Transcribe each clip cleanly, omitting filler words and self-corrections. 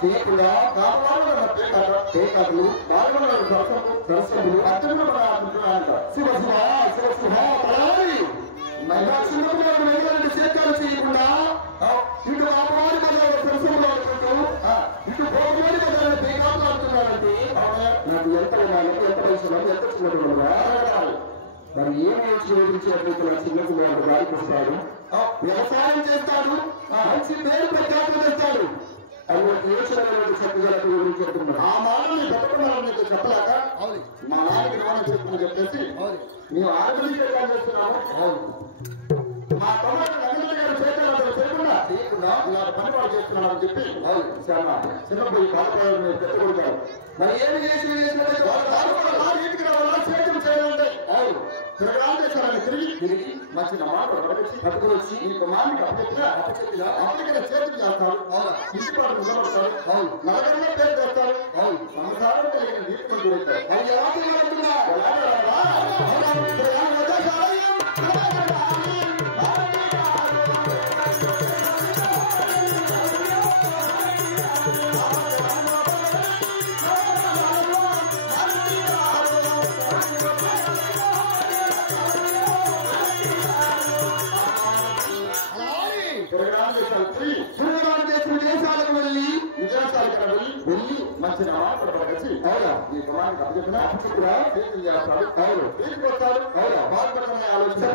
చేయకుండా పేకాటలు సరస్వతులు అత్యంత శివ శివ శివ శివ సేకాలు చేయకుండా ఇటు అపవాది సరస్సులు ఆడుకుంటూ ఇటు భోగవాడి పేకాటలు ఆడుతున్నారంటే నాకు ఎంత వయసు ఎంత చిన్నప్పుడు మరి ఏం నేర్చుకునేటువంటి చిన్నపిల్లలు గాడికి వస్తాడు వ్యవసాయం చేస్తాడు మంచి పేరు ప్రఖ్యాతం చేస్తాడు అది నేర్చుకునేటువంటి చక్కగలకు గురించి చెప్తున్నాడు ఆ మాటని చెప్పకుండా చెప్పలేక మా నాయకుడు ఏమని చెప్తున్నా చెప్పేసి మేము ఆర్గనైజ్ చేస్తున్నాము మా తమ్ముడు రవీంద్ర గారు చేయకుండా ఇలా పనిపాటు చేస్తున్నామని చెప్పి చాలా చిన్నప్పుడు బాధపడాలని పెట్టుకుంటారు మరి ఏమి చేసి ఇంటికి రావాలా సేకరణ చేయాలంటే తిరగాలు తిరిగి మంచి మాట పట్టుకుని వచ్చి ఈ కుమారునికి అప్పచెప్పినా అప్పటికైనా చేతికి చేస్తారు ఇంటి పాటు నిలబడతారు నగరంలో పేరు చేస్తారు సంసారం కలిగిన నీటి వెళ్ళి మంచి మాట్లాడగలిసి అవునా ఈ కుమారునికి అప్పచెప్పినా అప్పచెప్పురా చేతులు చేస్తాడు అవును తీసుకు వస్తాడు అవునా బాధపడమని ఆలోచన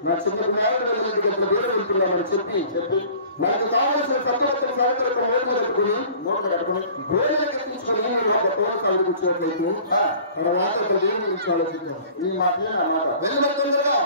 నా చిన్న కుమారుడు చెప్పి నాకు కావాల్సిన సత్యవత్ర సాయంత్రం మూట కట్టుకుని గోడలు కట్టించుకొని గొప్ప సాగు కూర్చోట్లేదు తర్వాత దేని గురించి ఆలోచించాను ఈ మాట అన్నమాట వెళ్ళిపోతుందిగా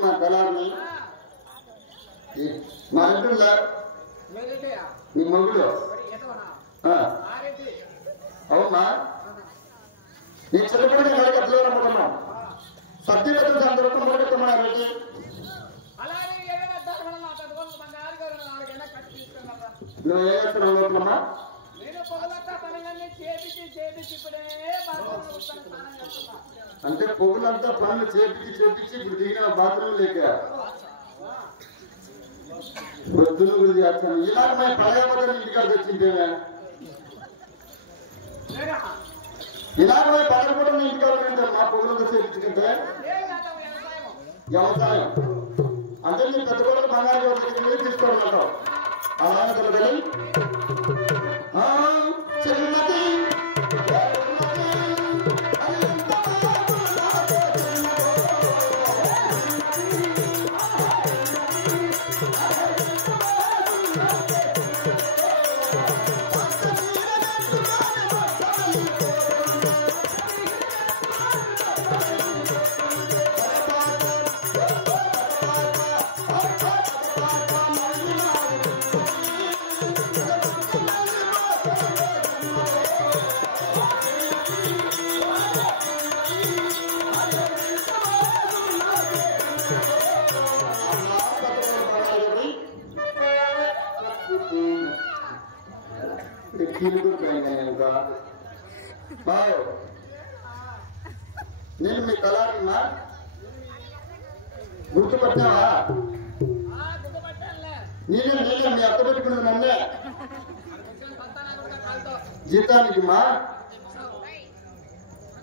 మా కళాన్ని మా ఇంట్లో నీ మగుడు అవునా నీ చిన్నపిల్లలు మొదలెత్తలేదు అనుకున్నాం సత్యవేత్త అందరికీ మొదలెత్తమా రెడ్డి నువ్వు ఏం చేస్తున్నావు అనుకున్నామా అంటే పొగులంతా పనులు చేపించి ఇప్పుడు దిగిన బాత్రూమ్ లేక వృద్ధులు గురించి చేస్తాను ఇలాగ మేము పడగపోతే ఇంటికాడ తెచ్చింటేనే ఇలాగ మేము పడగపోతే ఇంటికాడ మా పొగులంతా చేపించుకుంటే వ్యవసాయం అంటే నీ పెద్ద కూడా బంగారు తీసుకోవాలంటావు అలాగే కదా చిన్నది ఇంకా బావు నేను మీ కళాకున్నా గుర్తుపట్టావా? నేనే మీ అత్త పెట్టుకున్నాను నన్నే జీతానికి మా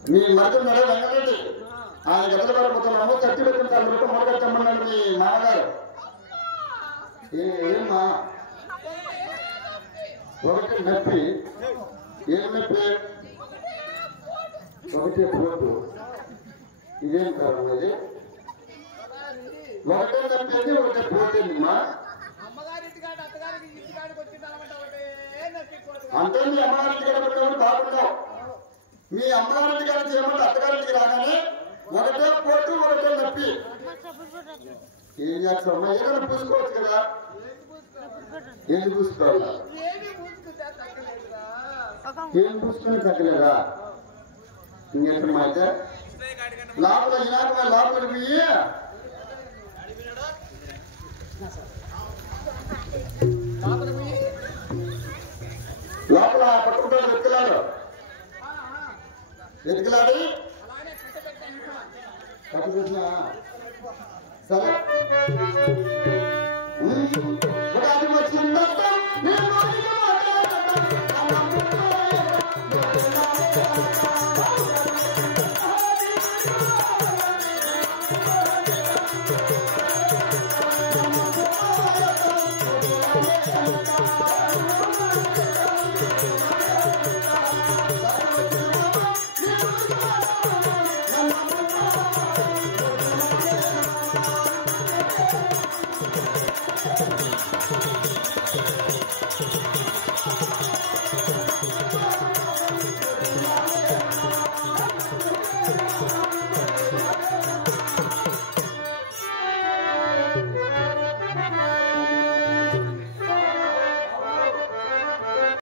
మీ మధ్య నడ వెంకటరెడ్డి ఆయన గదల పడిపోతున్నాము చర్చి పెట్టుకుంటాను రూపం మొదలెట్టమన్నాడు మీ మామగారు. ఏమ్మా ఒకటి నొప్పి ఏం నొప్పి? ఒకటే పోటు. ఇదేం కారణం? ఇది ఒకటే నొప్పి ఒకటే పోతుందిమ్మా. అంటే మీ అమ్మగారింటికి వెళ్ళబెట్టినప్పుడు బాగుంటావు. మీ అమ్మగారింటికి వెళ్ళి చేయమంటే అత్తగారింటికి రాగానే ఒకటే పోటు ఒకటే నొప్పి. ఏం చేస్తామమ్మా? ఏదైనా పూసుకోవచ్చు కదా. ఏం పూసుకోవాలా? ఏం పూసుకుని తగ్గలేదా? ఇంకెక్కడమ్మా అయితే లోపల ఇలాగ లోపలికి పోయి లోపల పట్టుకుంటాడు వెతికిలాడి పట్టుకుంటున్నా సరే వచ్చిందంటే